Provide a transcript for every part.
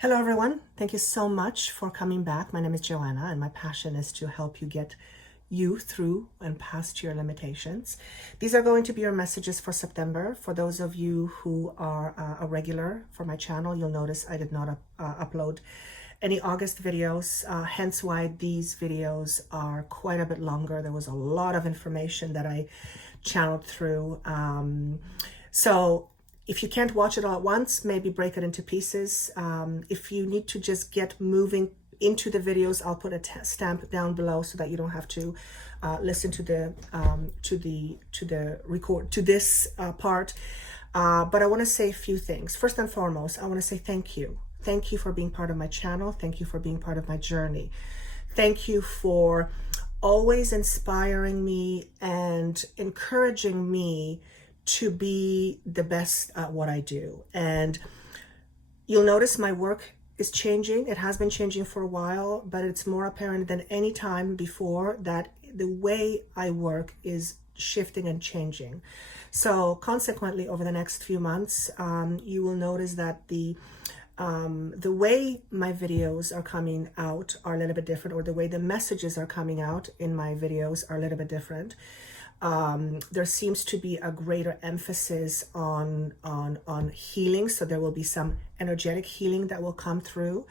Hello everyone, thank you so much for coming back. My name is Joanna and my passion is to help you get you through and past your limitations. These are going to be your messages for September. For those of you who are a regular for my channel, you'll notice I did not upload any August videos, hence why these videos are quite a bit longer. There was a lot of information that I channeled through. So if you can't watch it all at once, maybe break it into pieces. If you need to just get moving into the videos, I'll put a stamp down below so that you don't have to listen to the record to this part. But I want to say a few things. First and foremost, I want to say thank you. Thank you for being part of my channel. Thank you for being part of my journey. Thank you for always inspiring me and encouraging me to be the best at what I do. And you'll notice my work is changing. It has been changing for a while, but it's more apparent than any time before that the way I work is shifting and changing. So consequently, over the next few months, you will notice that the way my videos are coming out are a little bit different, or the way the messages are coming out in my videos are a little bit different. There seems to be a greater emphasis on healing, so there will be some energetic healing that will come through.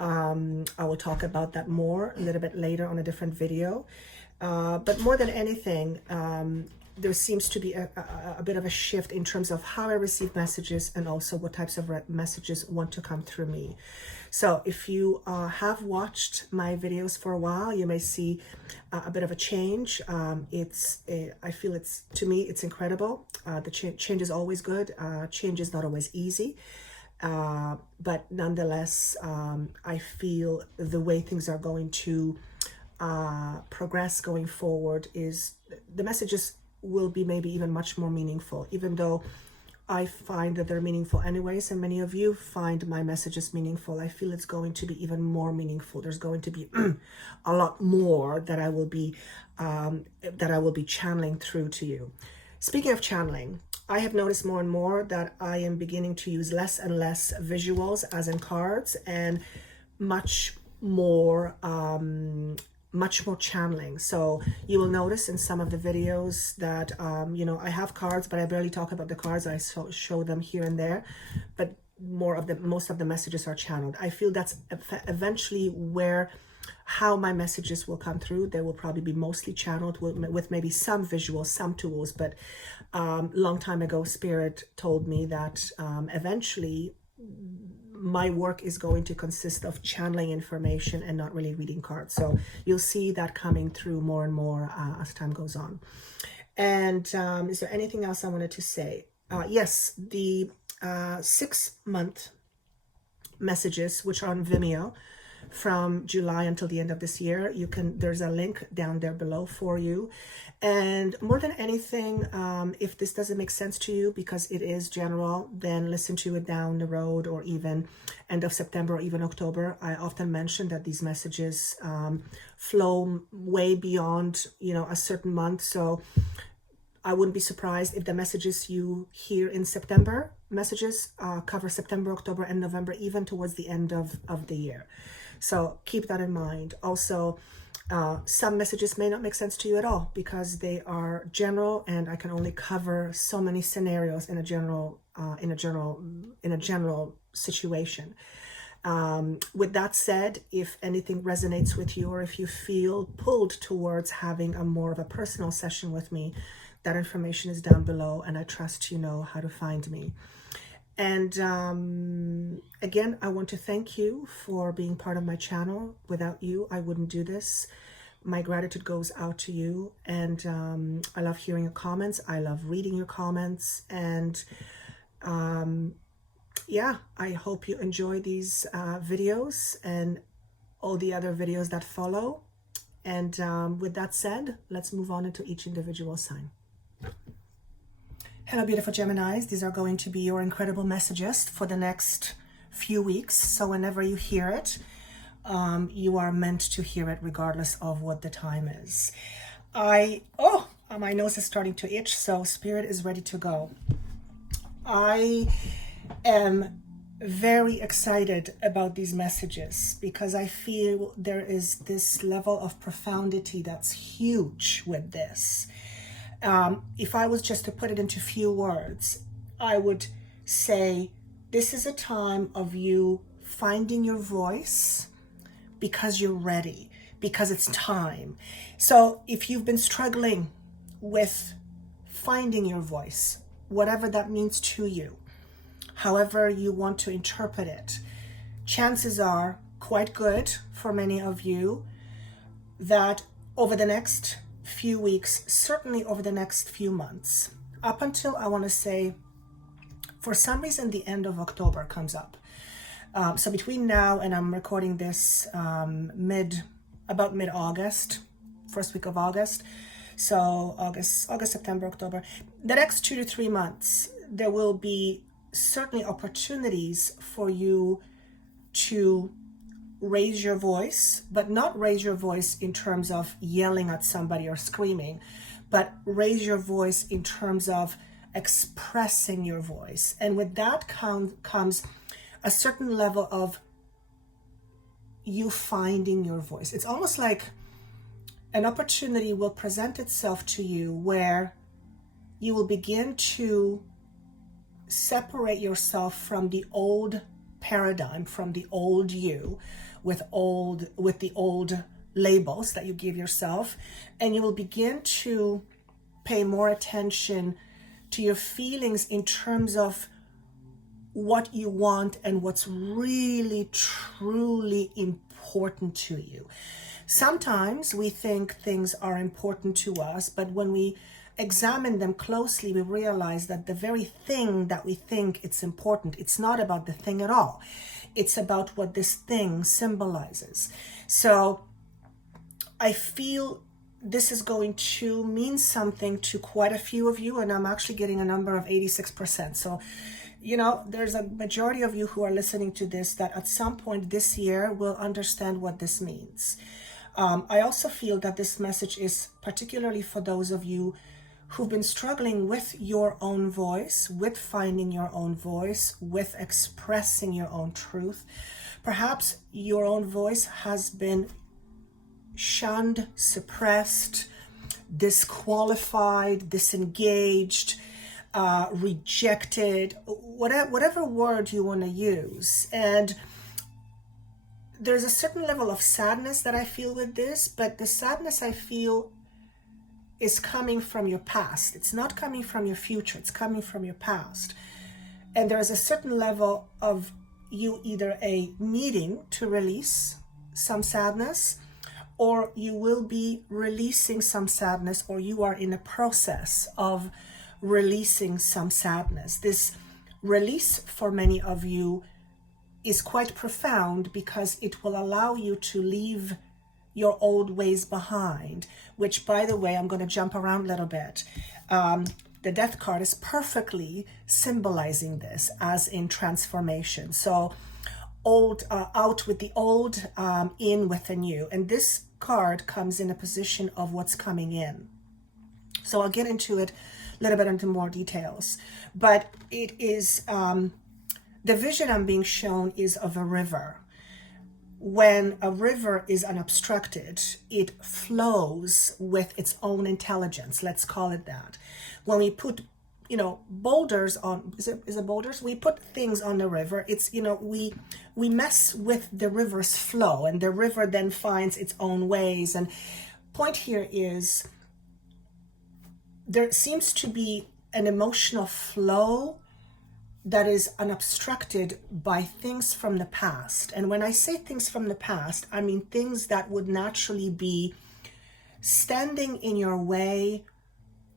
I will talk about that more a little bit later on a different video. But more than anything, there seems to be a bit of a shift in terms of how I receive messages and also what types of messages want to come through me. So if you have watched my videos for a while, you may see a bit of a change. I feel to me, it's incredible. The change is always good. Change is not always easy. But nonetheless, I feel the way things are going to progress going forward is the messages will be maybe even much more meaningful, even though I find that they're meaningful anyways, and many of you find my messages meaningful. I feel it's going to be even more meaningful. There's going to be a lot more that I will be channeling through to you. Speaking of channeling, I have noticed more and more that I am beginning to use less and less visuals, as in cards, and much more channeling. So you will notice in some of the videos that I have cards, but I barely talk about the cards. I show them here and there, but most of the messages are channeled. I feel that's eventually how my messages will come through. They will probably be mostly channeled with maybe some visuals, some tools, but long time ago Spirit told me that eventually my work is going to consist of channeling information and not really reading cards. So you'll see that coming through more and more as time goes on. And is there anything else I wanted to say? Yes, the 6-month messages, which are on Vimeo from July until the end of this year, there's a link down there below for you. And more than anything, if this doesn't make sense to you because it is general, then listen to it down the road, or even end of September or even October. I often mention that these messages flow way beyond a certain month. So I wouldn't be surprised if the messages you hear in September cover September, October, and November, even towards the end of the year. So keep that in mind. Also, some messages may not make sense to you at all because they are general, and I can only cover so many scenarios in a general situation. With that said, if anything resonates with you, or if you feel pulled towards having more of a personal session with me, that information is down below, and I trust you know how to find me. And again, I want to thank you for being part of my channel. Without you, I wouldn't do this. My gratitude goes out to you, and I love hearing your comments. I love reading your comments, and yeah, I hope you enjoy these videos and all the other videos that follow. And with that said, let's move on into each individual sign. Hello, beautiful Geminis. These are going to be your incredible messages for the next few weeks. So whenever you hear it, you are meant to hear it regardless of what the time is. My nose is starting to itch, so Spirit is ready to go. I am very excited about these messages because I feel there is this level of profundity that's huge with this. If I was just to put it into few words, I would say this is a time of you finding your voice because you're ready, because it's time. So if you've been struggling with finding your voice, whatever that means to you, however you want to interpret it, chances are quite good for many of you that over the next few weeks, certainly over the next few months, up until I want to say, for some reason, the end of October comes up. So between now and I'm recording this about mid-August, first week of August. So August, September, October, the next 2 to 3 months, there will be certainly opportunities for you to raise your voice, but not raise your voice in terms of yelling at somebody or screaming, but raise your voice in terms of expressing your voice. And with that comes a certain level of you finding your voice. It's almost like an opportunity will present itself to you where you will begin to separate yourself from the old paradigm, from the old you, with the old labels that you give yourself, and you will begin to pay more attention to your feelings in terms of what you want and what's really truly important to you. Sometimes we think things are important to us, but when we examine them closely, we realize that the very thing that we think it's important, it's not about the thing at all. It's about what this thing symbolizes. So I feel this is going to mean something to quite a few of you, and I'm actually getting a number of 86%. So, there's a majority of you who are listening to this that at some point this year will understand what this means. I also feel that this message is particularly for those of you who've been struggling with your own voice, with finding your own voice, with expressing your own truth. Perhaps your own voice has been shunned, suppressed, disqualified, disengaged, rejected, whatever word you want to use. And there's a certain level of sadness that I feel with this, but the sadness I feel is coming from your past. It's not coming from your future, it's coming from your past. And there's a certain level of you either needing to release some sadness, or you will be releasing some sadness, or you are in a process of releasing some sadness. This release for many of you is quite profound because it will allow you to leave your old ways behind, which, by the way, I'm going to jump around a little bit. The death card is perfectly symbolizing this, as in transformation. So old, out with the old, in with the new. And this card comes in a position of what's coming in. So I'll get into it a little bit into more details. But it is, the vision I'm being shown is of a river. When a river is unobstructed, it flows with its own intelligence. Let's call it that. When we put, boulders on, is it boulders? We put things on the river. It's, we mess with the river's flow, and the river then finds its own ways. And point here is there seems to be an emotional flow that is unobstructed by things from the past. And when I say things from the past, I mean things that would naturally be standing in your way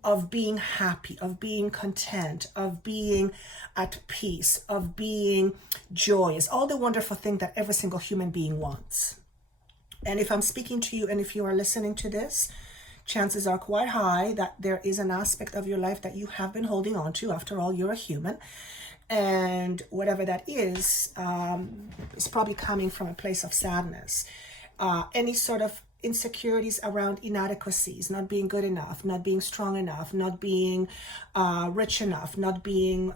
of being happy, of being content, of being at peace, of being joyous, all the wonderful things that every single human being wants. And if I'm speaking to you and if you are listening to this, chances are quite high that there is an aspect of your life that you have been holding on to. After all, you're a human. And whatever that is probably coming from a place of sadness. Any sort of insecurities around inadequacies, not being good enough, not being strong enough, not being rich enough, not being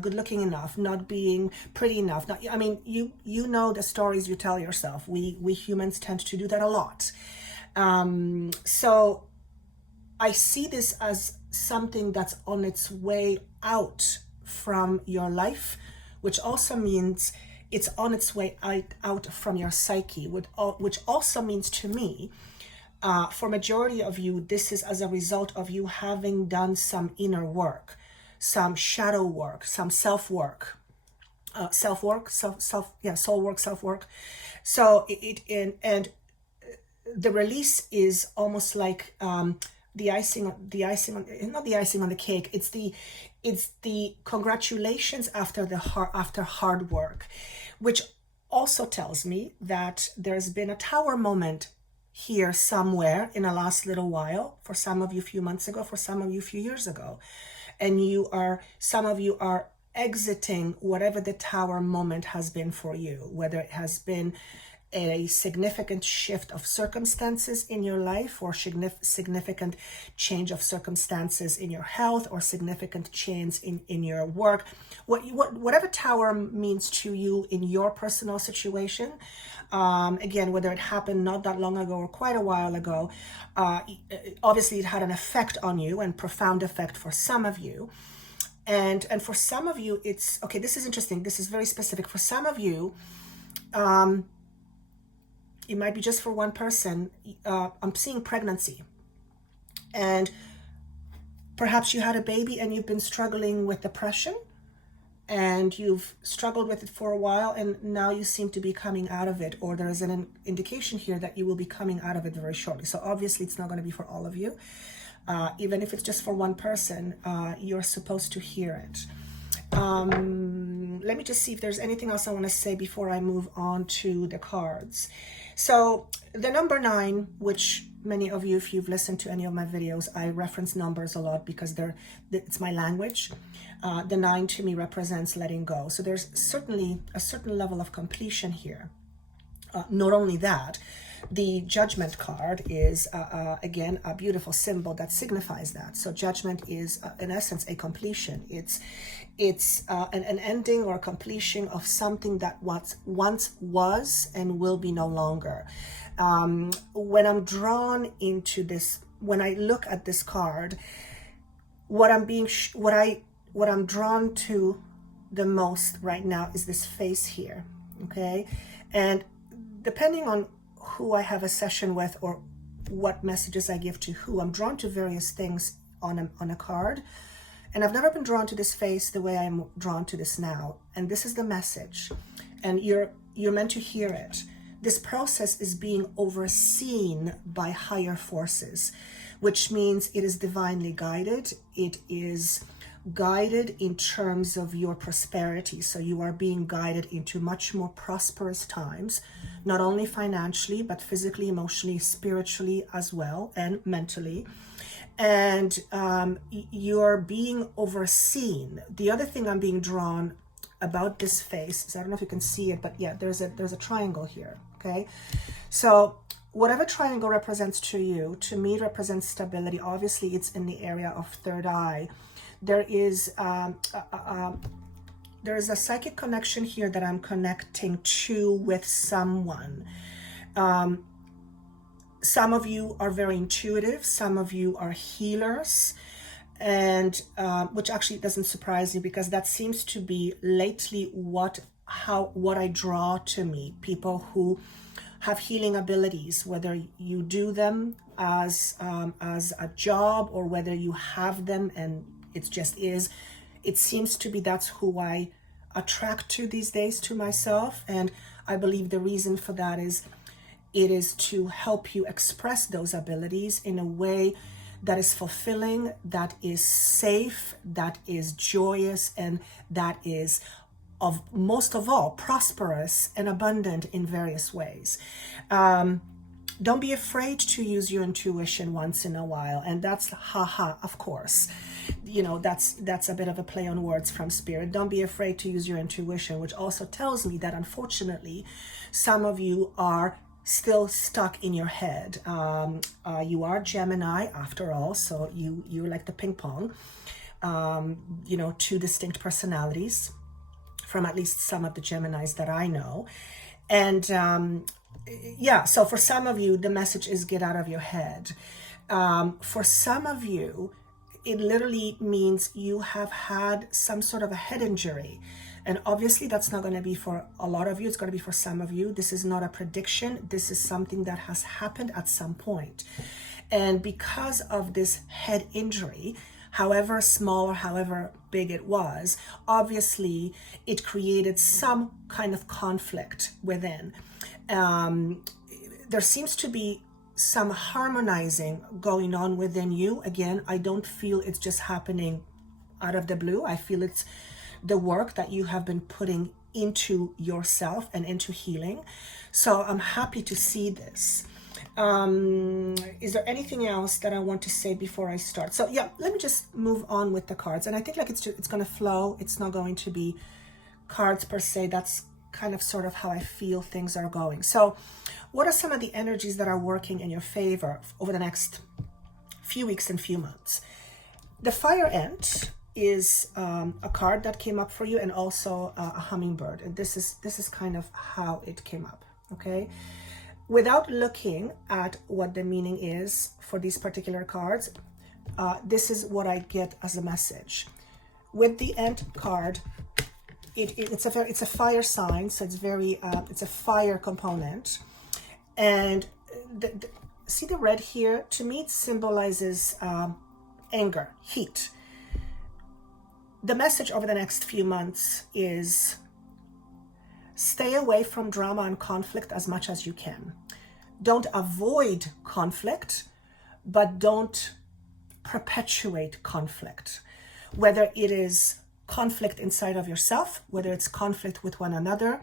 good looking enough, not being pretty enough. Not, I mean, you know the stories you tell yourself. We humans tend to do that a lot. So I see this as something that's on its way out from your life, which also means it's on its way out from your psyche, which also means to me, for majority of you, this is as a result of you having done some inner work, some shadow work, some soul work. So and the release is almost like not the icing on the cake. It's the congratulations after hard work, which also tells me that there's been a tower moment here somewhere in the last little while. For some of you, a few months ago, for some of you, a few years ago, and some of you are exiting whatever the tower moment has been for you, whether it has been a significant shift of circumstances in your life, or significant change of circumstances in your health, or significant change in your work. Whatever tower means to you in your personal situation, again, whether it happened not that long ago or quite a while ago, obviously it had an effect on you, and profound effect for some of you. And for some of you, it's okay. This is interesting. This is very specific. For some of you, it might be just for one person. I'm seeing pregnancy, and perhaps you had a baby and you've been struggling with depression, and you've struggled with it for a while, and now you seem to be coming out of it, or there is an indication here that you will be coming out of it very shortly. So obviously it's not going to be for all of you. Even if it's just for one person, you're supposed to hear it. Let me just see if there's anything else I want to say before I move on to the cards. So the number 9, which many of you, if you've listened to any of my videos, I reference numbers a lot because it's my language. The 9 to me represents letting go. So there's certainly a certain level of completion here. Not only that, the judgment card is, again, a beautiful symbol that signifies that. So judgment is, in essence, a completion. It's an ending or a completion of something that once was and will be no longer. When I'm drawn into this, when I look at this card, what I'm drawn to the most right now is this face here, okay? And depending on who I have a session with or what messages I give to who, I'm drawn to various things on a card. And I've never been drawn to this face the way I'm drawn to this now. And this is the message. And you're meant to hear it. This process is being overseen by higher forces, which means it is divinely guided. It is guided in terms of your prosperity. So you are being guided into much more prosperous times, not only financially, but physically, emotionally, spiritually as well, and mentally. And you're being overseen. The other thing I'm being drawn about this face is, I don't know if you can see it, but yeah, there's a triangle here, okay? So whatever triangle represents to you, to me, represents stability. Obviously, it's in the area of third eye. There is a psychic connection here that I'm connecting to with someone. Some of you are very intuitive. Some of you are healers, and which actually doesn't surprise me, because that seems to be lately what I draw to me. People who have healing abilities, whether you do them as a job or whether you have them and it just is. It seems to be that's who I attract to these days to myself, and I believe the reason for that is it is to help you express those abilities in a way that is fulfilling, that is safe, that is joyous, and that is most of all prosperous and abundant in various ways. Don't be afraid to use your intuition once in a while. And that's of course. You know, that's a bit of a play on words from Spirit. Don't be afraid to use your intuition, which also tells me that unfortunately, some of you are still stuck in your head. You are Gemini after all, so you're like the ping pong, two distinct personalities from at least some of the Geminis that I know. And so for some of you, the message is get out of your head. For some of you, it literally means you have had some sort of a head injury. And obviously that's not going to be for a lot of you. It's going to be for some of you. This is not a prediction. This is something that has happened at some point. And because of this head injury, however small or however big it was, obviously it created some kind of conflict within. There seems to be some harmonizing going on within you. Again, I don't feel it's just happening out of the blue. I feel it's the work that you have been putting into yourself and into healing. So I'm happy to see this. Is there anything else that I want to say before I start? So yeah, let me just move on with the cards. And I think like it's going to flow. It's not going to be cards per se. That's kind of sort of how I feel things are going. So what are some of the energies that are working in your favor over the next few weeks and few months? The Fire Ant is a card that came up for you, and also a hummingbird. And this is kind of how it came up, okay? Without looking at what the meaning is for these particular cards, this is what I get as a message. With the Ant card, it's a fire sign, so it's a fire component. And see the red here? To me, it symbolizes anger, heat. The message over the next few months is stay away from drama and conflict as much as you can. Don't avoid conflict, but don't perpetuate conflict. Whether it is conflict inside of yourself, whether it's conflict with one another,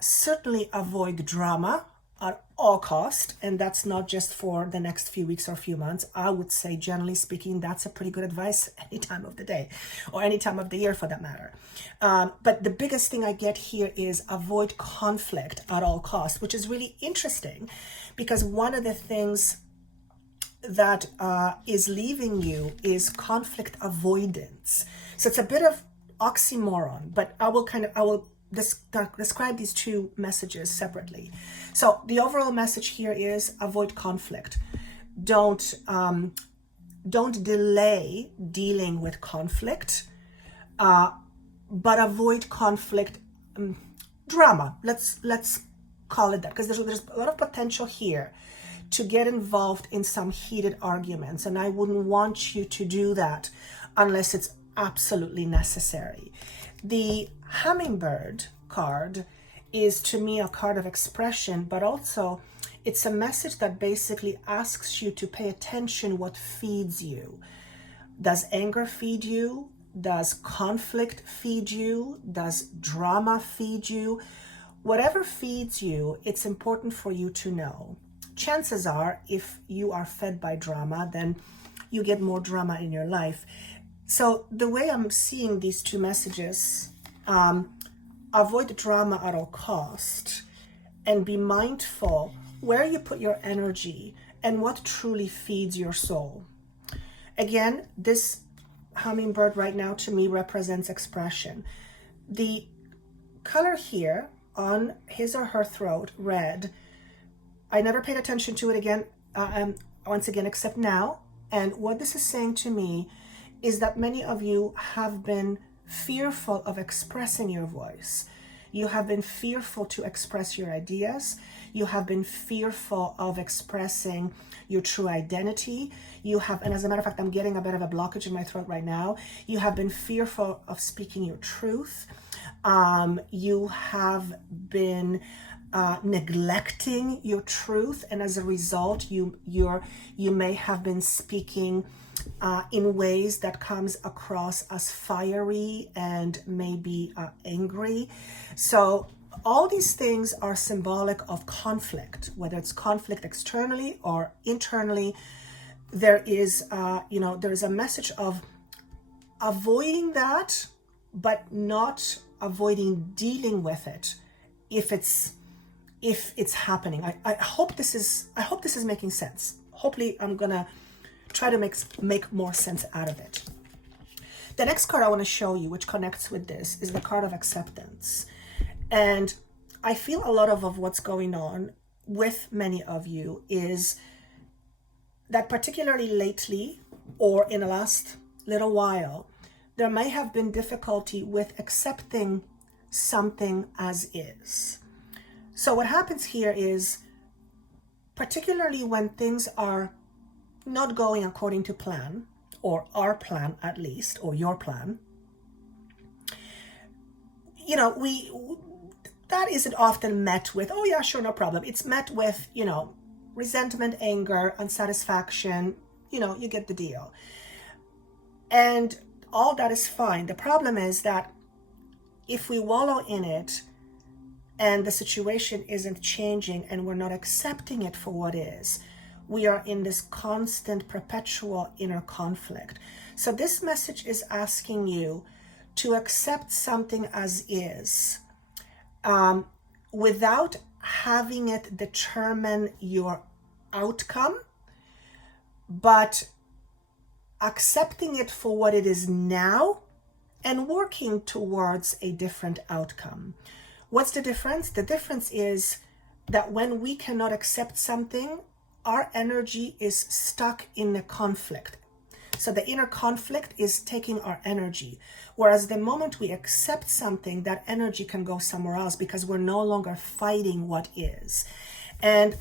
certainly avoid drama at all cost. And that's not just for the next few weeks or few months. I would say, generally speaking, that's a pretty good advice any time of the day or any time of the year for that matter. But the biggest thing I get here is avoid conflict at all costs, which is really interesting because one of the things that is leaving you is conflict avoidance. So it's a bit of oxymoron, but I will describe these two messages separately. So the overall message here is avoid conflict. Don't delay dealing with conflict, but avoid conflict drama. Let's call it that, because there's a lot of potential here to get involved in some heated arguments, and I wouldn't want you to do that unless it's absolutely necessary. The hummingbird card is to me a card of expression, but also it's a message that basically asks you to pay attention what feeds you. Does anger feed you? Does conflict feed you? Does drama feed you? Whatever feeds you, it's important for you to know. Chances are, if you are fed by drama, then you get more drama in your life. So the way I'm seeing these two messages, avoid drama at all cost and be mindful where you put your energy and what truly feeds your soul. Again, this hummingbird right now to me represents expression. The color here on his or her throat, red, I never paid attention to it again, once again, except now. And what this is saying to me is that many of you have been fearful of expressing your voice. You have been fearful to express your ideas. You have been fearful of expressing your true identity. You have, and as a matter of fact, I'm getting a bit of a blockage in my throat right now. You have been fearful of speaking your truth. You have been neglecting your truth, and as a result, you may have been speaking in ways that comes across as fiery and maybe angry. So all these things are symbolic of conflict, whether it's conflict externally or internally. There is, there is a message of avoiding that, but not avoiding dealing with it if it's if it's happening. I hope this is making sense. Hopefully I'm gonna try to make more sense out of it. The next card I want to show you, which connects with this, is the card of acceptance. And I feel a lot of what's going on with many of you is that, particularly lately or in the last little while, there may have been difficulty with accepting something as is. So what happens here is, particularly when things are not going according to plan, or our plan at least, or your plan, you know, that isn't often met with, oh yeah, sure, no problem. It's met with, you know, resentment, anger, unsatisfaction, you know, you get the deal. And all that is fine. The problem is that if we wallow in it and the situation isn't changing and we're not accepting it for what is, we are in this constant, perpetual inner conflict. So this message is asking you to accept something as is, without having it determine your outcome, but accepting it for what it is now and working towards a different outcome. What's the difference? The difference is that when we cannot accept something, our energy is stuck in a conflict. So the inner conflict is taking our energy. Whereas the moment we accept something, that energy can go somewhere else because we're no longer fighting what is. And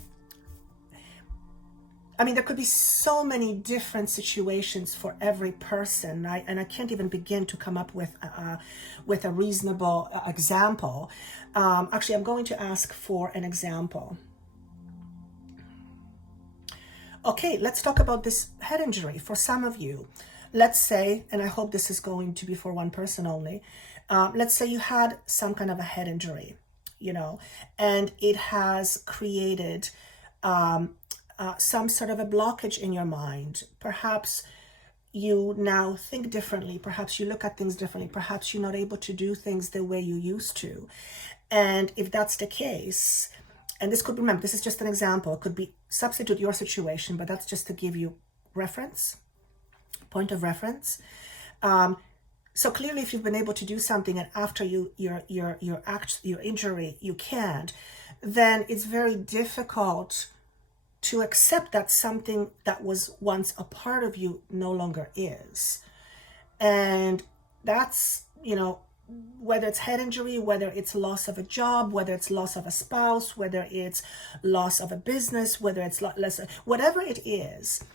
I mean, there could be so many different situations for every person. I can't even begin to come up with a reasonable example. Actually, I'm going to ask for an example. Okay, let's talk about this head injury. For some of you, let's say, and I hope this is going to be for one person only, let's say you had some kind of a head injury, you know, and it has created some sort of a blockage in your mind. Perhaps you now think differently. Perhaps you look at things differently. Perhaps you're not able to do things the way you used to. And if that's the case, and this could, remember, this is just an example. It could be substitute your situation, but that's just to give you reference, point of reference. So clearly, if you've been able to do something and after your injury you can't, then it's very difficult to accept that something that was once a part of you no longer is. And that's, you know, whether it's head injury, whether it's loss of a job, whether it's loss of a spouse, whether it's loss of a business, whether it's less, whatever it is,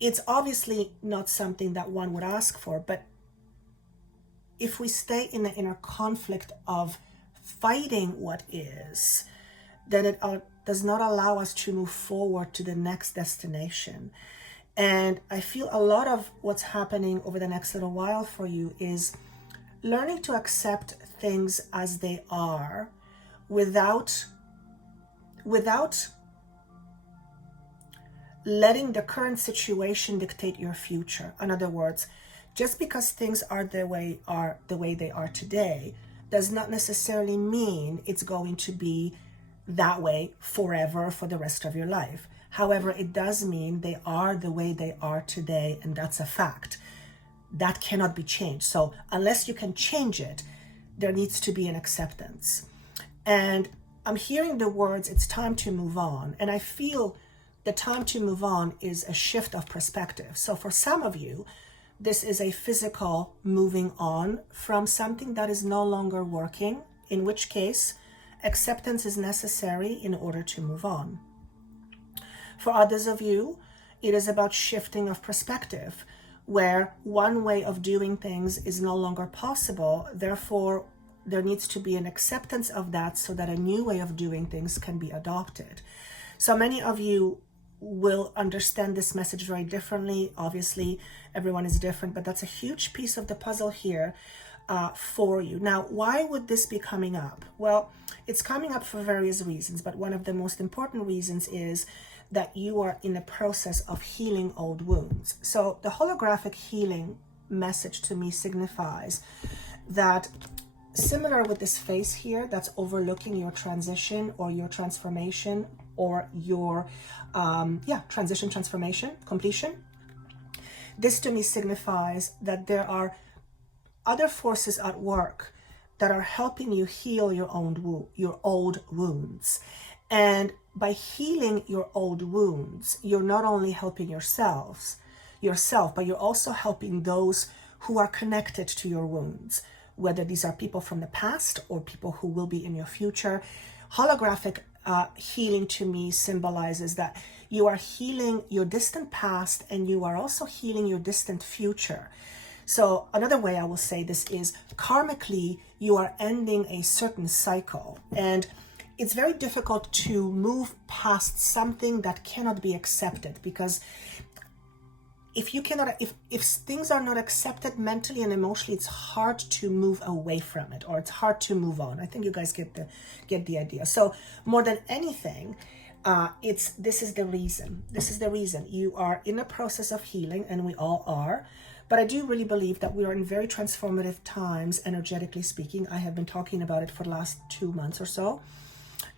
it's obviously not something that one would ask for. But if we stay in the inner conflict of fighting what is, then it does not allow us to move forward to the next destination. And I feel a lot of what's happening over the next little while for you is learning to accept things as they are without letting the current situation dictate your future. In other words, just because things are the way they are today does not necessarily mean it's going to be that way forever for the rest of your life. However, it does mean they are the way they are today, and that's a fact. That cannot be changed. So unless you can change it, there needs to be an acceptance. And I'm hearing the words, it's time to move on. And I feel the time to move on is a shift of perspective. So for some of you, this is a physical moving on from something that is no longer working, in which case acceptance is necessary in order to move on. For others of you, it is about shifting of perspective, where one way of doing things is no longer possible. Therefore, there needs to be an acceptance of that so that a new way of doing things can be adopted. So many of you will understand this message very differently. Obviously, everyone is different, but that's a huge piece of the puzzle here for you. Now, why would this be coming up? Well, it's coming up for various reasons, but one of the most important reasons is that you are in the process of healing old wounds. So the holographic healing message to me signifies that similar with this face here that's overlooking your transition or your transformation or your transition, transformation, completion. This to me signifies that there are other forces at work that are helping you heal your old wounds. And by healing your old wounds, you're not only helping yourself, but you're also helping those who are connected to your wounds, whether these are people from the past or people who will be in your future. Holographic healing to me symbolizes that you are healing your distant past and you are also healing your distant future. So another way I will say this is karmically, you are ending a certain cycle, and it's very difficult to move past something that cannot be accepted, because if things are not accepted mentally and emotionally, it's hard to move away from it, or it's hard to move on. I think you guys get the idea. So more than anything, this is the reason you are in a process of healing, and we all are. But I do really believe that we are in very transformative times, energetically speaking. I have been talking about it for the last 2 months or so,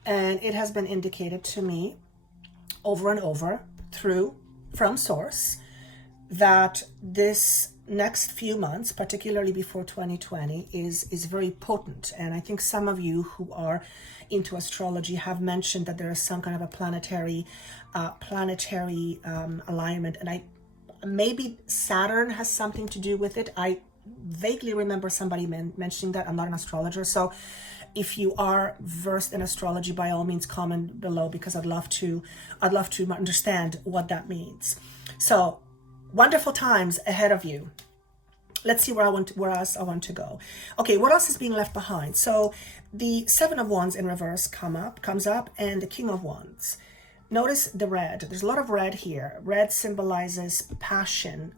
and it has been indicated to me over and over from source that this next few months, particularly before 2020, is very potent. And I think some of you who are into astrology have mentioned that there is some kind of a planetary alignment, and maybe Saturn has something to do with it. I vaguely remember somebody mentioning that. I'm not an astrologer, so if you are versed in astrology, by all means comment below, because I'd love to understand what that means. So wonderful times ahead of you. Let's see where else I want to go. Okay, what else is being left behind? So the Seven of Wands in reverse comes up, and the King of Wands. Notice the red. There's a lot of red here. Red symbolizes passion,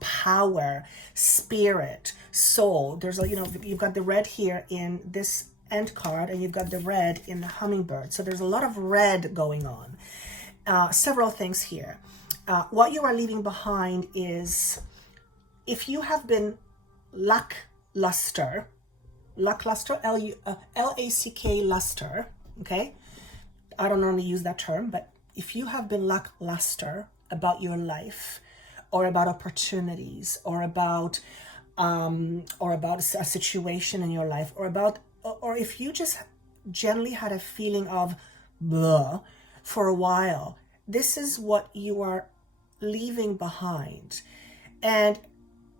power, spirit, soul. There's you've got the red here in this end card, and you've got the red in the hummingbird. So there's a lot of red going on. Several things here. What you are leaving behind is, if you have been lackluster, L-A-C-K luster, okay? I don't normally use that term, but if you have been lackluster about your life, or about opportunities, or about a situation in your life, or if you just generally had a feeling of blah for a while, this is what you are leaving behind. And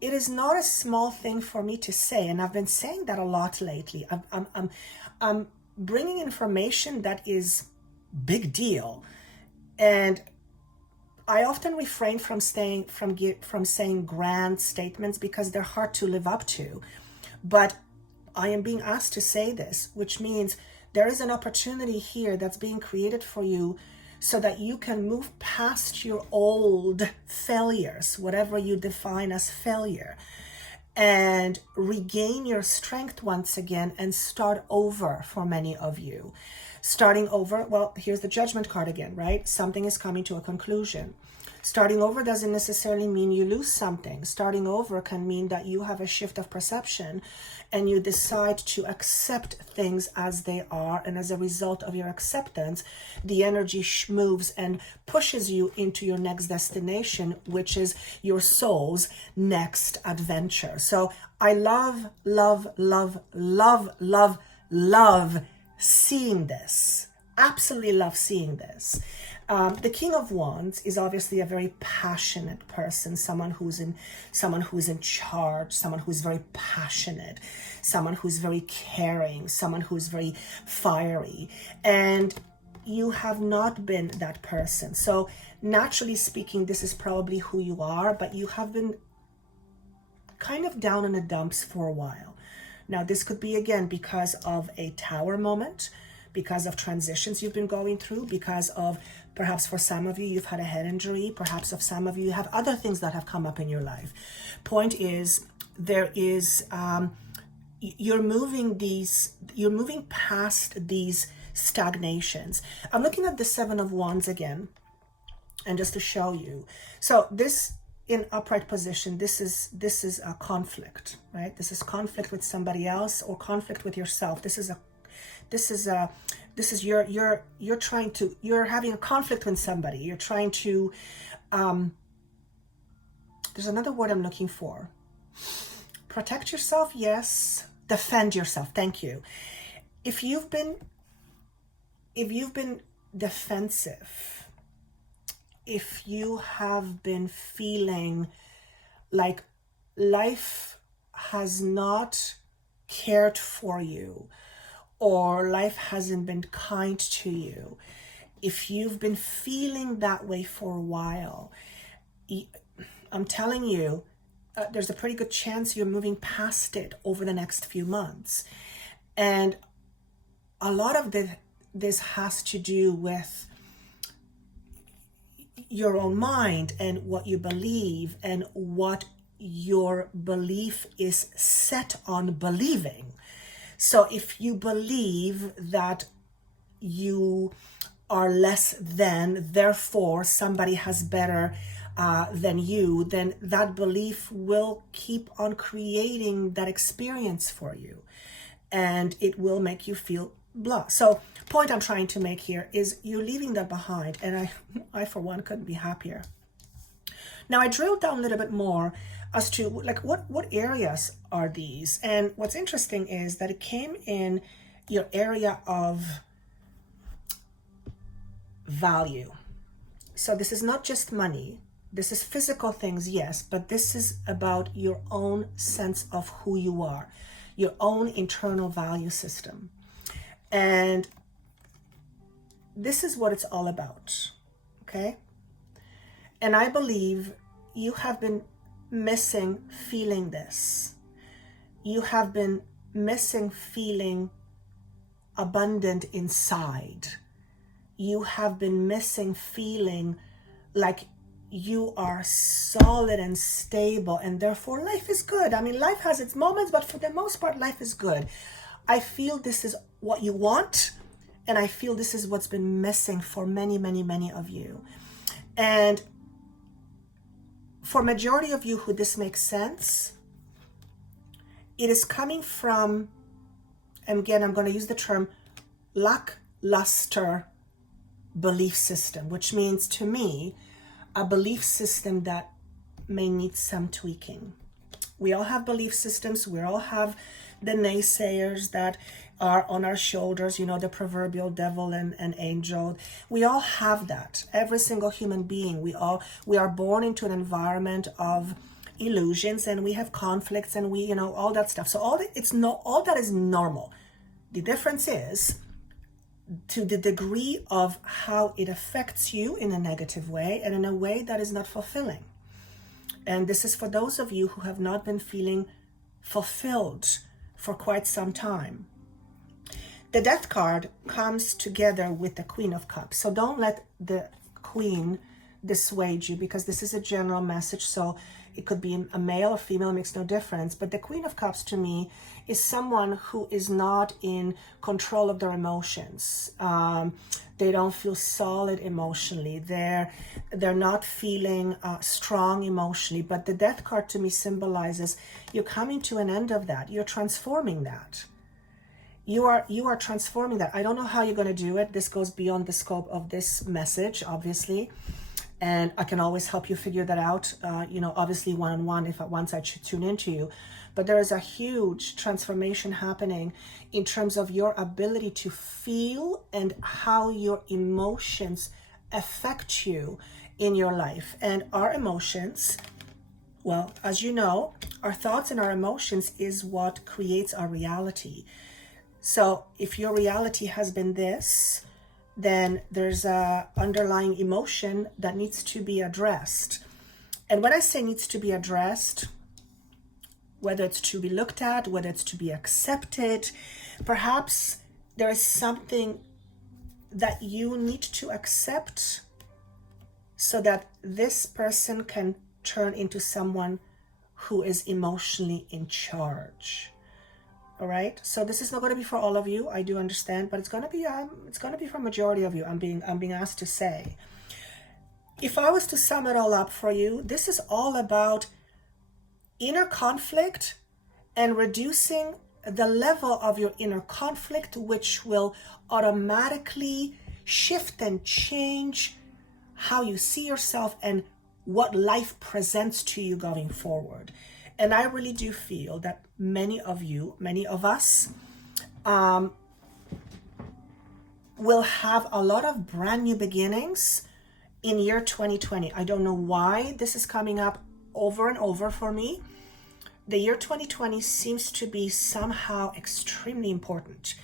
it is not a small thing for me to say, and I've been saying that a lot lately. I'm bringing information that is big deal, and I often refrain from saying grand statements because they're hard to live up to. But I am being asked to say this, which means there is an opportunity here that's being created for you, so that you can move past your old failures, whatever you define as failure, and regain your strength once again and start over for many of you. Starting over, well, here's the Judgment card again, right? Something is coming to a conclusion. Starting over doesn't necessarily mean you lose something. Starting over can mean that you have a shift of perception and you decide to accept things as they are. And as a result of your acceptance, the energy moves and pushes you into your next destination, which is your soul's next adventure. So I love seeing this. Absolutely love seeing this. The King of Wands is obviously a very passionate person, someone who's in charge, someone who's very passionate, someone who's very caring, someone who's very fiery, and you have not been that person. So naturally speaking, this is probably who you are, but you have been kind of down in the dumps for a while. Now, this could be, again, because of a tower moment, because of transitions you've been going through, because of, perhaps for some of you, you've had a head injury, perhaps of some of you have other things that have come up in your life. Point is, there is, you're moving past these stagnations. I'm looking at the Seven of Wands again, and just to show you. So this in upright position, this is a conflict, right? This is conflict with somebody else or conflict with yourself. This is you're trying to, you're having a conflict with somebody. You're trying to, there's another word I'm looking for. Protect yourself, yes. Defend yourself. Thank you. If you've been defensive, if you have been feeling like life has not cared for you, or life hasn't been kind to you, if you've been feeling that way for a while, I'm telling you, there's a pretty good chance you're moving past it over the next few months. And a lot of this has to do with your own mind and what you believe and what your belief is set on believing. So if you believe that you are less than, therefore somebody has better than you, then that belief will keep on creating that experience for you, and it will make you feel blah. So point I'm trying to make here is you're leaving that behind, and I for one couldn't be happier. Now I drilled down a little bit more as to like what areas are these, and what's interesting is that it came in your area of value. So this is not just money. This is physical things, yes, but this is about your own sense of who you are, your own internal value system. And this is what it's all about, okay? And I believe you have been missing feeling this. You have been missing feeling abundant inside. You have been missing feeling like you are solid and stable, and therefore life is good. I mean, life has its moments, but for the most part, life is good. I feel this is what you want, and I feel this is what's been missing for many, many, many of you. And for majority of you who this makes sense, it is coming from, and again, I'm going to use the term lackluster belief system, which means to me, a belief system that may need some tweaking. We all have belief systems. We all have the naysayers that are on our shoulders, you know, the proverbial devil and angel. We all have that. Every single human being. We are born into an environment of illusions, and we have conflicts, and we, you know, all that stuff. So all that is normal. The difference is to the degree of how it affects you in a negative way and in a way that is not fulfilling. And this is for those of you who have not been feeling fulfilled for quite some time. The Death card comes together with the Queen of Cups. So don't let the Queen dissuade you, because this is a general message. So it could be a male or female, it makes no difference. But the Queen of Cups to me is someone who is not in control of their emotions. They don't feel solid emotionally. They're not feeling strong emotionally. But the Death card to me symbolizes you're coming to an end of that. You're transforming that. You are transforming that. I don't know how you're going to do it. This goes beyond the scope of this message, obviously. And I can always help you figure that out, you know, obviously one-on-one once I tune into you. But there is a huge transformation happening in terms of your ability to feel and how your emotions affect you in your life. And our emotions, well, as you know, our thoughts and our emotions is what creates our reality. So if your reality has been this, then there's a underlying emotion that needs to be addressed. And when I say needs to be addressed, whether it's to be looked at, whether it's to be accepted, perhaps there is something that you need to accept so that this person can turn into someone who is emotionally in charge. All right, so this is not going to be for all of you. I do understand, but it's going to be for majority of you. I'm being asked to say. if I was to sum it all up for you, this is all about inner conflict and reducing the level of your inner conflict, which will automatically shift and change how you see yourself and what life presents to you going forward. And I really do feel that many of you, many of us, will have a lot of brand new beginnings in year 2020. I don't know why this is coming up over and over for me. The year 2020 seems to be somehow extremely important.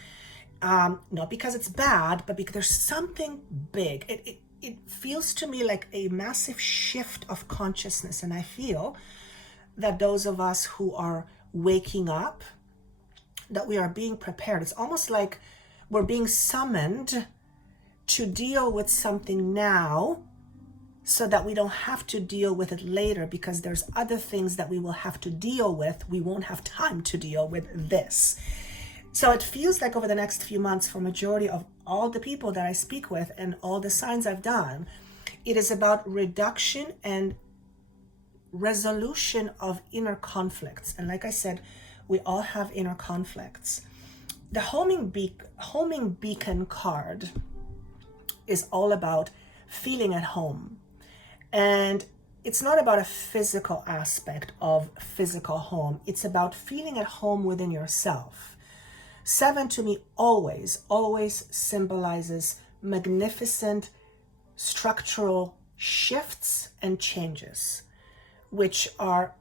Not because it's bad, but because there's something big. It feels to me like a massive shift of consciousness. And I feel that those of us who are waking up, that we are being prepared. It's almost like we're being summoned to deal with something now so that we don't have to deal with it later, because there's other things that we will have to deal with. We won't have time to deal with this. So it feels like over the next few months, for majority of all the people that I speak with and all the signs I've done, it is about reduction and resolution of inner conflicts. And like I said, we all have inner conflicts. The homing beacon card is all about feeling at home. And it's not about a physical aspect of physical home. It's about feeling at home within yourself. 7 to me always symbolizes magnificent structural shifts and changes, which are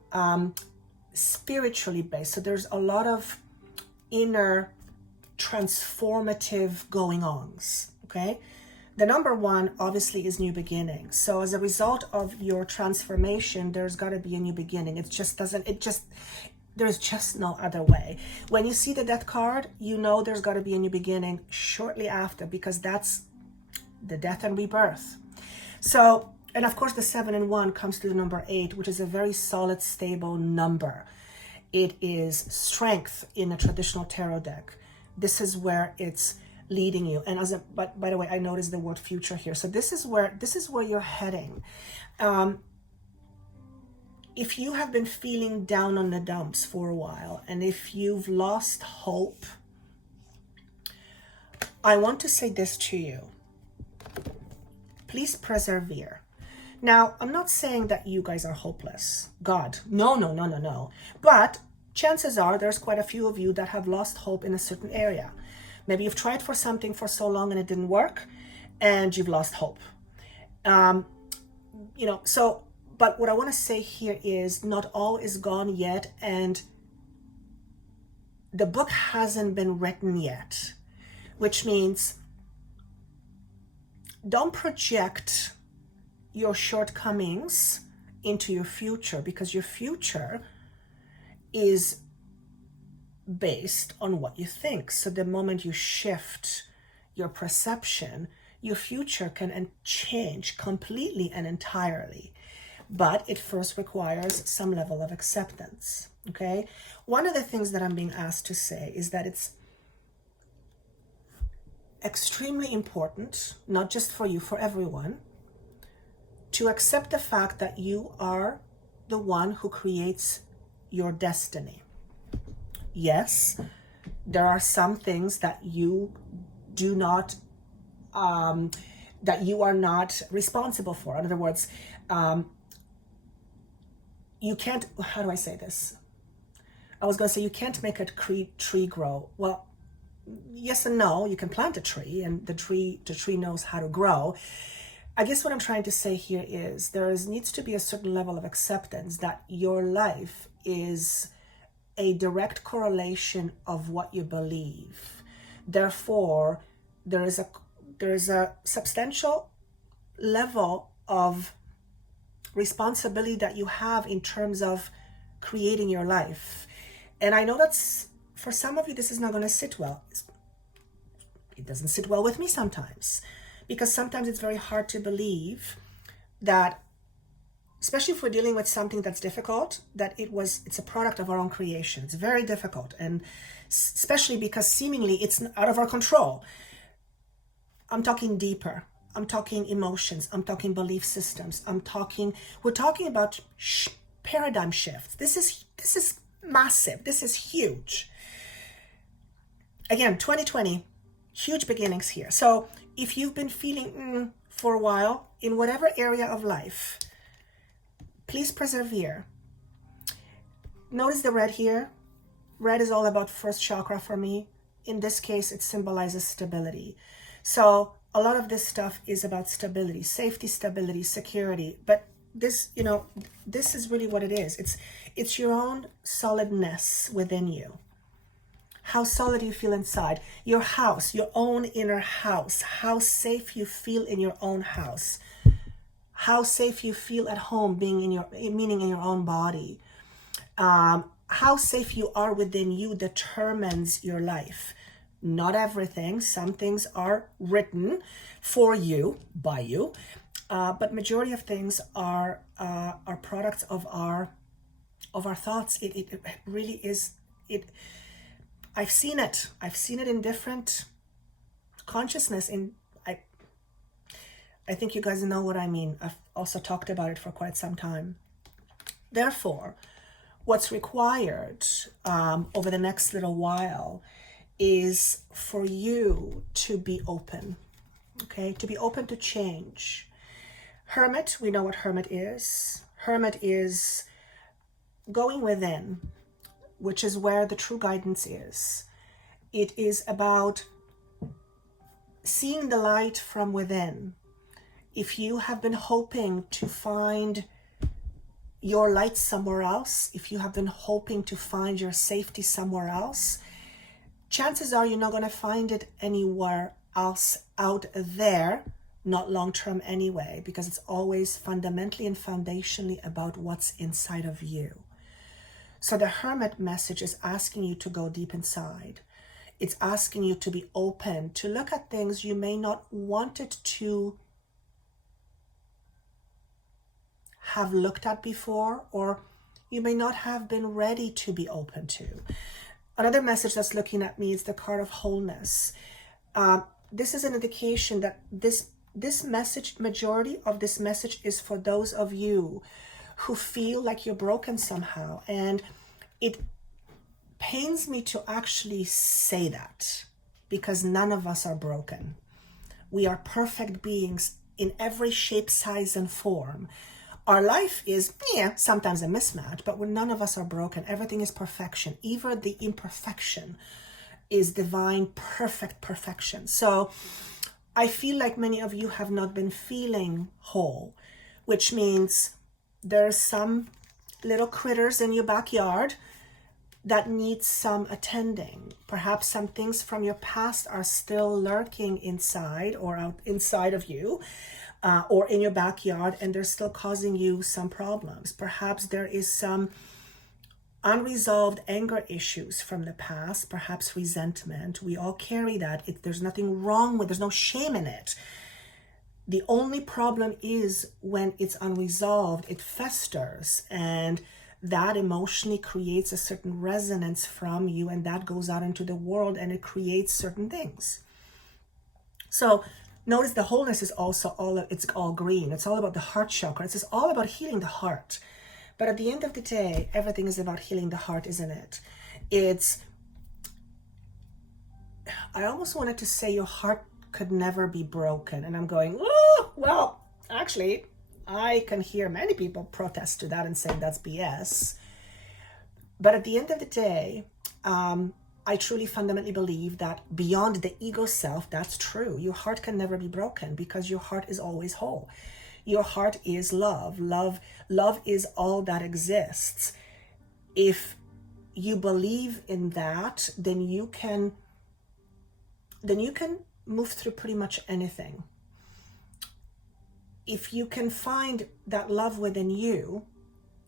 spiritually based. So there's a lot of inner transformative going-ons, okay? The number one obviously is new beginnings. So as a result of your transformation, there's got to be a new beginning. There's just no other way. When you see the death card, you know there's got to be a new beginning shortly after, because that's the death and rebirth. So, and of course the 7 and 1 comes to the number 8, which is a very solid, stable number. It is strength in a traditional tarot deck. This is where it's leading you. And but by the way, I noticed the word future here. So this is where you're heading. If you have been feeling down on the dumps for a while, and if you've lost hope, I want to say this to you. Please persevere. Now, I'm not saying that you guys are hopeless. God, no. But chances are there's quite a few of you that have lost hope in a certain area. Maybe you've tried for something for so long and it didn't work, and you've lost hope. But what I want to say here is not all is gone yet, and the book hasn't been written yet, which means don't project your shortcomings into your future, because your future is based on what you think. So the moment you shift your perception, your future can change completely and entirely. But it first requires some level of acceptance, okay? One of the things that I'm being asked to say is that it's extremely important, not just for you, for everyone, to accept the fact that you are the one who creates your destiny. Yes, there are some things that you do not, that you are not responsible for. In other words, you can't, how do I say this? I was going to say you can't make a tree grow. Well, yes and no. You can plant a tree, and the tree knows how to grow. I guess what I'm trying to say here is needs to be a certain level of acceptance that your life is a direct correlation of what you believe. Therefore, there is a substantial level of responsibility that you have in terms of creating your life. And I know that's, for some of you, this is not going to sit well. It doesn't sit well with me sometimes, because sometimes it's very hard to believe that, especially if we're dealing with something that's difficult, that it's a product of our own creation. It's very difficult, and especially because seemingly it's out of our control. I'm talking deeper. I'm talking emotions. I'm talking belief systems. We're talking about paradigm shifts. This is massive. This is huge. Again, 2020, huge beginnings here. So if you've been feeling for a while in whatever area of life, please persevere. Notice the red here. Red is all about first chakra for me. In this case, it symbolizes stability. So a lot of this stuff is about stability, safety, stability, security. But this, this is really what it is. It's your own solidness within you. How solid you feel inside. Your house, your own inner house. How safe you feel in your own house. How safe you feel at home, meaning in your own body. How safe you are within you determines your life. Not everything. Some things are written for you, by you, but majority of things are products of our thoughts. It really is. I've seen it. I've seen it in different consciousness. I think you guys know what I mean. I've also talked about it for quite some time. Therefore, what's required over the next little while is for you to be open, okay? To be open to change. Hermit, we know what hermit is. Hermit is going within, which is where the true guidance is. It is about seeing the light from within. If you have been hoping to find your light somewhere else, if you have been hoping to find your safety somewhere else, chances are you're not going to find it anywhere else out there, not long term anyway, because it's always fundamentally and foundationally about what's inside of you. So the hermit message is asking you to go deep inside. It's asking you to be open, to look at things you may not want it to have looked at before, or you may not have been ready to be open to. Another message that's looking at me is the card of wholeness. This is an indication that this message, majority of this message is for those of you who feel like you're broken somehow. And it pains me to actually say that, because none of us are broken. We are perfect beings in every shape, size, and form. Our life is, sometimes a mismatch, but none of us are broken. Everything is perfection. Even the imperfection is divine, perfect perfection. So I feel like many of you have not been feeling whole, which means there's some little critters in your backyard that need some attending. Perhaps some things from your past are still lurking inside or out inside of you, or in your backyard, and they're still causing you some problems. Perhaps there is some unresolved anger issues from the past, perhaps resentment. We all carry that. There's nothing wrong with, there's no shame in it. The only problem is when it's unresolved, it festers, and that emotionally creates a certain resonance from you, and that goes out into the world and it creates certain things. So notice the wholeness is also it's all green. It's all about the heart chakra. It's just all about healing the heart. But at the end of the day, everything is about healing the heart, isn't it? I almost wanted to say your heart could never be broken. And I'm going, oh, well, actually, I can hear many people protest to that and say that's BS. But at the end of the day, I truly fundamentally believe that beyond the ego self, that's true. Your heart can never be broken because your heart is always whole. Your heart is love. Love is all that exists. If you believe in that, then you can move through pretty much anything. If you can find that love within you,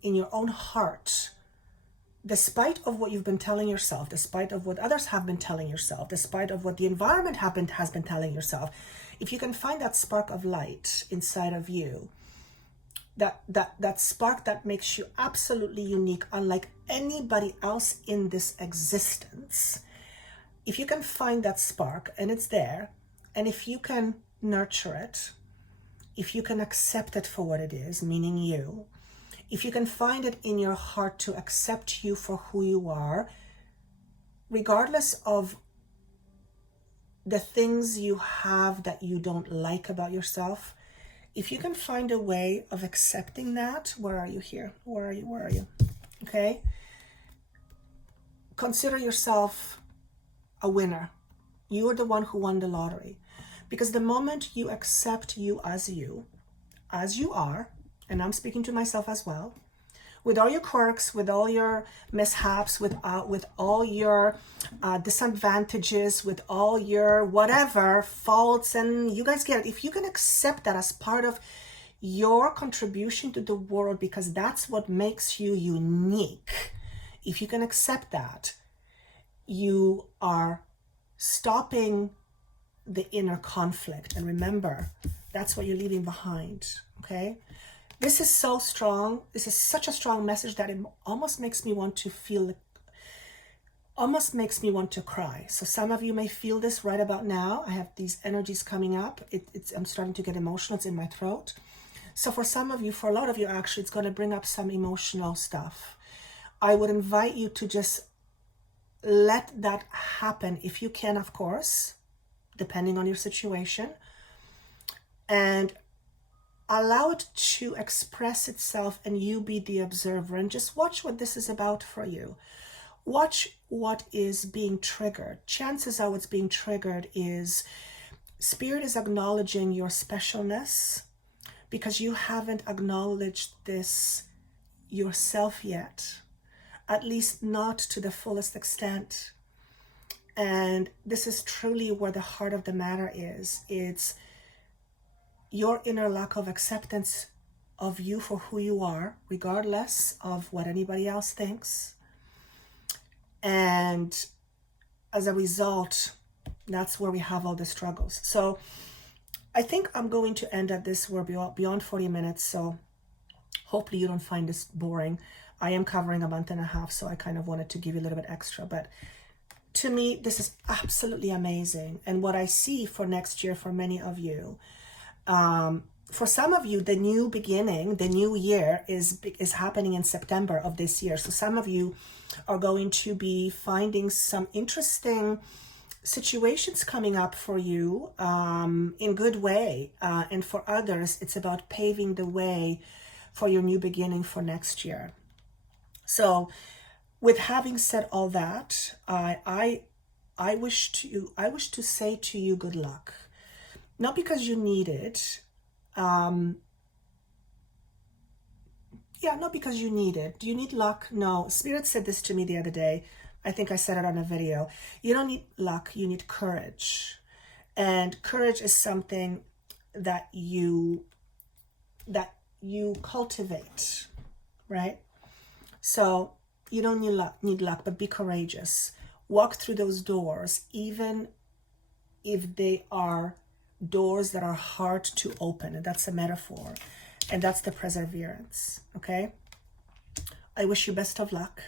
in your own heart, despite of what you've been telling yourself, despite of what others have been telling yourself, despite of what the environment has been telling yourself, if you can find that spark of light inside of you, that spark that makes you absolutely unique, unlike anybody else in this existence, if you can find that spark and it's there, and if you can nurture it, if you can accept it for what it is, meaning you, if you can find it in your heart to accept you for who you are, regardless of the things you have that you don't like about yourself, if you can find a way of accepting that, where are you here? Where are you? Where are you? Okay? Consider yourself a winner. You are the one who won the lottery. Because the moment you accept you, as you are, and I'm speaking to myself as well, with all your quirks, with all your mishaps, with all your disadvantages, with all your whatever faults, and you guys get it. If you can accept that as part of your contribution to the world, because that's what makes you unique. If you can accept that, you are stopping the inner conflict. And remember, that's what you're leaving behind, okay? This is so strong. This is such a strong message that it almost makes me want to feel, almost makes me want to cry. So some of you may feel this right about now. I have these energies coming up. I'm starting to get emotional. It's in my throat. So for some of you, for a lot of you actually, it's going to bring up some emotional stuff. I would invite you to just let that happen if you can, of course, depending on your situation, and allow it to express itself and you be the observer, and just watch what this is about for you. Watch what is being triggered. Chances are what's being triggered is Spirit is acknowledging your specialness because you haven't acknowledged this yourself yet, at least not to the fullest extent. And this is truly where the heart of the matter is. It's your inner lack of acceptance of you for who you are, regardless of what anybody else thinks. And as a result, that's where we have all the struggles. So I think I'm going to end at this. We're beyond 40 minutes, so hopefully you don't find this boring. I am covering a month and a half, so I kind of wanted to give you a little bit extra. But to me, this is absolutely amazing. And what I see for next year for many of you, for some of you, the new beginning, the new year is happening in September of this year. So some of you are going to be finding some interesting situations coming up for you in good way. And for others, it's about paving the way for your new beginning for next year. So with having said all that, I wish to say to you good luck. Not because you need it. Not because you need it. Do you need luck? No. Spirit said this to me the other day. I think I said it on a video. You don't need luck. You need courage. And courage is something that you cultivate, right? So you don't need luck, but be courageous. Walk through those doors, even if they are doors that are hard to open. And that's a metaphor. And that's the perseverance, okay? I wish you best of luck.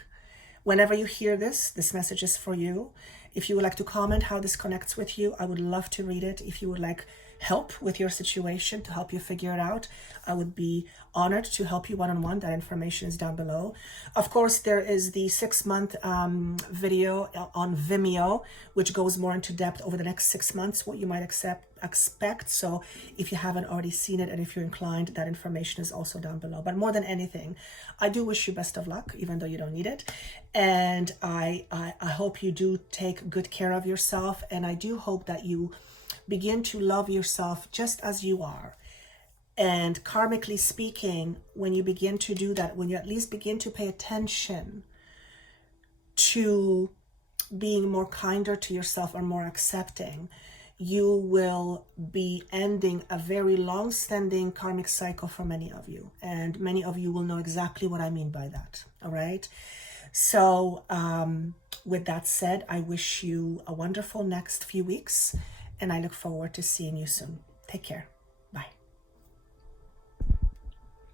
Whenever you hear this message is for you. If you would like to comment how this connects with you, I would love to read it. If you would like help with your situation, to help you figure it out, I would be honored to help you one-on-one. That information is down below. Of course, there is the 6-month video on Vimeo, which goes more into depth over the next 6 months, what you might expect. So if you haven't already seen it, and if you're inclined, that information is also down below. But more than anything, I do wish you best of luck, even though you don't need it. And I hope you do take good care of yourself. And I do hope that you begin to love yourself just as you are. And karmically speaking, when you begin to do that, when you at least begin to pay attention to being more kinder to yourself or more accepting, you will be ending a very long-standing karmic cycle for many of you. And many of you will know exactly what I mean by that. All right. So with that said, I wish you a wonderful next few weeks, and I look forward to seeing you soon. Take care.